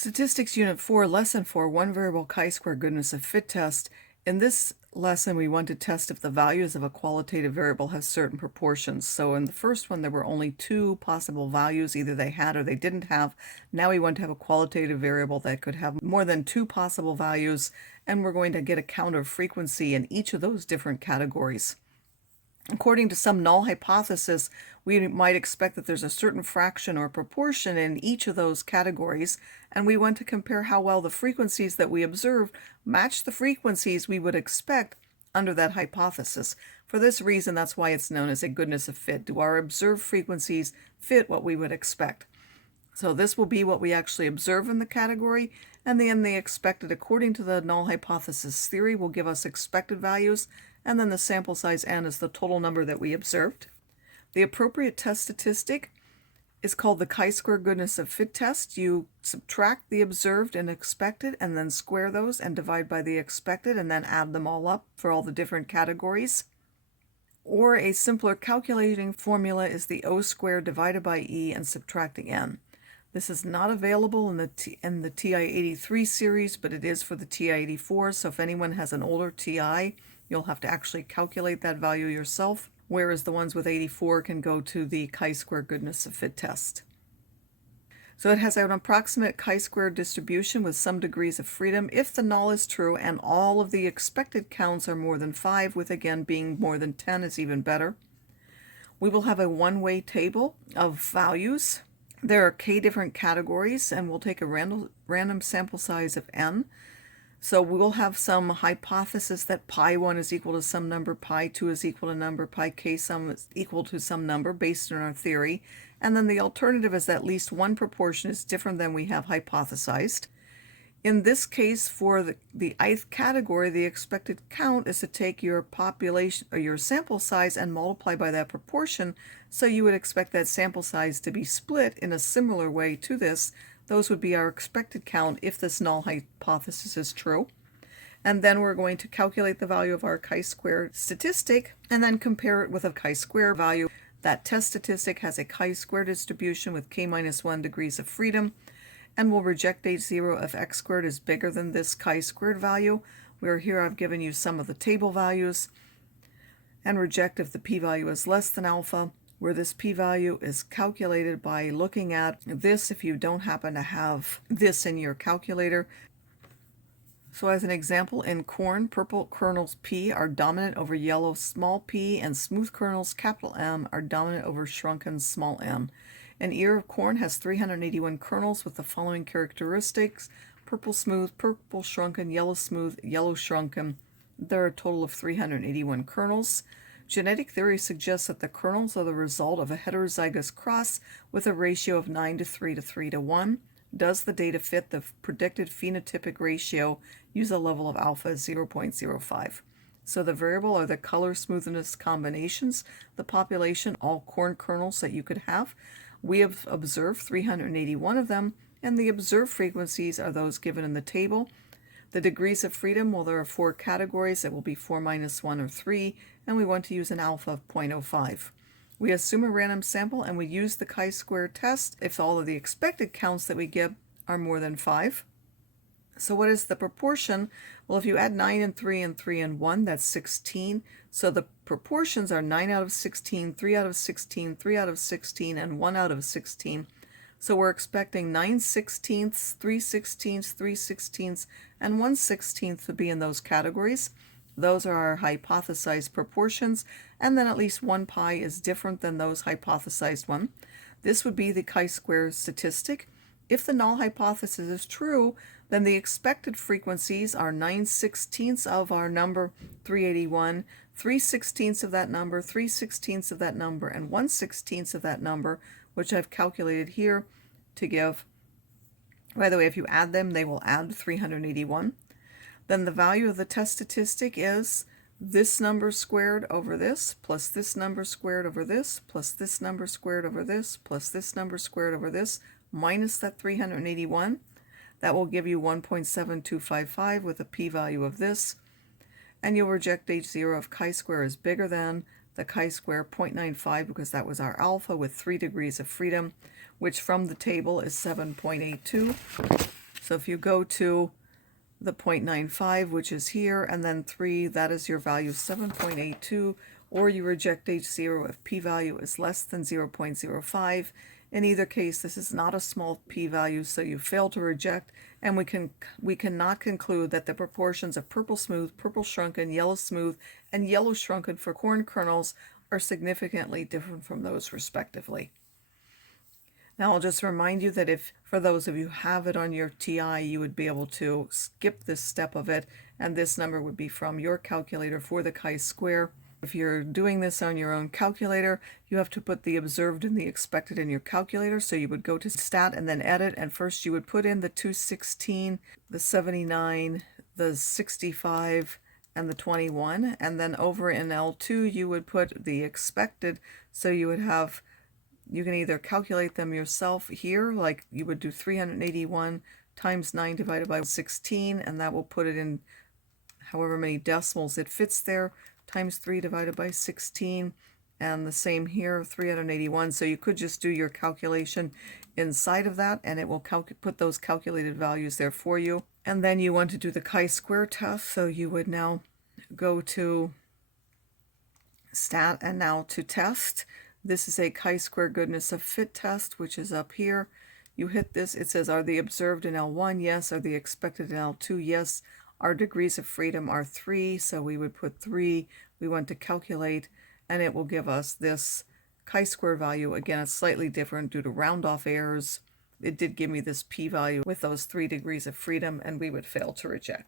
Statistics Unit 4, Lesson 4, One Variable Chi-Square Goodness of Fit Test. In this lesson, we want to test if the values of a qualitative variable have certain proportions. So in the first one, there were only two possible values, either they had or they didn't have. Now we want to have a qualitative variable that could have more than two possible values, and we're going to get a count of frequency in each of those different categories. According to some null hypothesis, we might expect that there's a certain fraction or proportion in each of those categories, and we want to compare how well the frequencies that we observe match the frequencies we would expect under that hypothesis. For this reason, that's why it's known as a goodness of fit. Do our observed frequencies fit what we would expect? So this will be what we actually observe in the category, and then the expected, according to the null hypothesis theory, will give us expected values, and then the sample size n is the total number that we observed. The appropriate test statistic is called the chi-square goodness of fit test. You subtract the observed and expected and then square those and divide by the expected and then add them all up for all the different categories. Or a simpler calculating formula is the O squared divided by E and subtracting n. This is not available in the TI-83 series, but it is for the TI-84, so if anyone has an older TI, you'll have to actually calculate that value yourself, whereas the ones with 84 can go to the chi-square goodness of fit test. So it has an approximate chi-square distribution with some degrees of freedom if the null is true and all of the expected counts are more than 5, with again being more than 10 is even better. We will have a one-way table of values. There are k different categories, and we'll take a random sample size of n. So we will have some hypothesis that pi1 is equal to some number, pi2 is equal to number, pi k sum is equal to some number based on our theory. And then the alternative is that at least one proportion is different than we have hypothesized. In this case, for the ith category, the expected count is to take your population or your sample size and multiply by that proportion. So you would expect that sample size to be split in a similar way to this. Those would be our expected count if this null hypothesis is true. And then we're going to calculate the value of our chi-square statistic and then compare it with a chi-square value. That test statistic has a chi-square distribution with k-1 degrees of freedom, and we'll reject h0 if x squared is bigger than this chi-squared value, where here I've given you some of the table values, and reject if the p-value is less than alpha, where this p-value is calculated by looking at this if you don't happen to have this in your calculator. So as an example, in corn, purple kernels P are dominant over yellow small p, and smooth kernels capital M are dominant over shrunken small m. An ear of corn has 381 kernels with the following characteristics: purple smooth, purple shrunken, yellow smooth, yellow shrunken. There are a total of 381 kernels. Genetic theory suggests that the kernels are the result of a heterozygous cross with a ratio of 9:3 to 3:1. Does the data fit the predicted phenotypic ratio? Use a level of alpha as 0.05. So the variable are the color smoothness combinations, the population, all corn kernels that you could have. We have observed 381 of them, and the observed frequencies are those given in the table. The degrees of freedom, well, there are 4 categories. It will be 4 minus 1 or 3, and we want to use an alpha of 0.05. We assume a random sample, and we use the chi-square test if all of the expected counts that we get are more than 5. So what is the proportion? Well, if you add 9 and 3 and 3 and 1, that's 16. So the proportions are 9 out of 16, 3 out of 16, 3 out of 16, and 1 out of 16. So we're expecting 9/16, 3/16, 3/16, and 1/16 to be in those categories. Those are our hypothesized proportions, and then at least one pi is different than those hypothesized one. This would be the chi-square statistic. If the null hypothesis is true, then the expected frequencies are 9/16 of our number 381, 3/16 of that number, 3/16 of that number, and 1/16 of that number, which I've calculated here to give. By the way, if you add them, they will add 381. Then the value of the test statistic is this number squared over this, plus this number squared over this, plus this number squared over this, plus this number squared over this, minus that 381. That will give you 1.7255 with a p-value of this. And you'll reject h0 if chi-square is bigger than the chi-square 0.95, because that was our alpha with 3 degrees of freedom, which from the table is 7.82. So if you go to the 0.95, which is here, and then 3, that is your value 7.82, or you reject H0 if p-value is less than 0.05. In either case, this is not a small p-value, so you fail to reject, and we cannot conclude that the proportions of purple smooth, purple shrunken, yellow smooth, and yellow shrunken for corn kernels are significantly different from those respectively. Now I'll just remind you that if, for those of you who have it on your TI, you would be able to skip this step of it, and this number would be from your calculator for the chi-square. If you're doing this on your own calculator, you have to put the observed and the expected in your calculator. So you would go to Stat and then Edit, and first you would put in the 216, the 79, the 65, and the 21, and then over in L2 you would put the expected, so you would have, you can either calculate them yourself here, like you would do 381 times 9 divided by 16, and that will put it in however many decimals it fits there, times 3 divided by 16, and the same here, 381. So you could just do your calculation inside of that, and it will put those calculated values there for you. And then you want to do the chi-square test, so you would now go to Stat and now to Test. This is a chi-square goodness of fit test, which is up here. You hit this, it says, are the observed in L1? Yes. Are the expected in L2? Yes. Our degrees of freedom are 3, so we would put 3. We want to calculate, and it will give us this chi-square value. Again, it's slightly different due to round-off errors. It did give me this p-value with those 3 degrees of freedom, and we would fail to reject.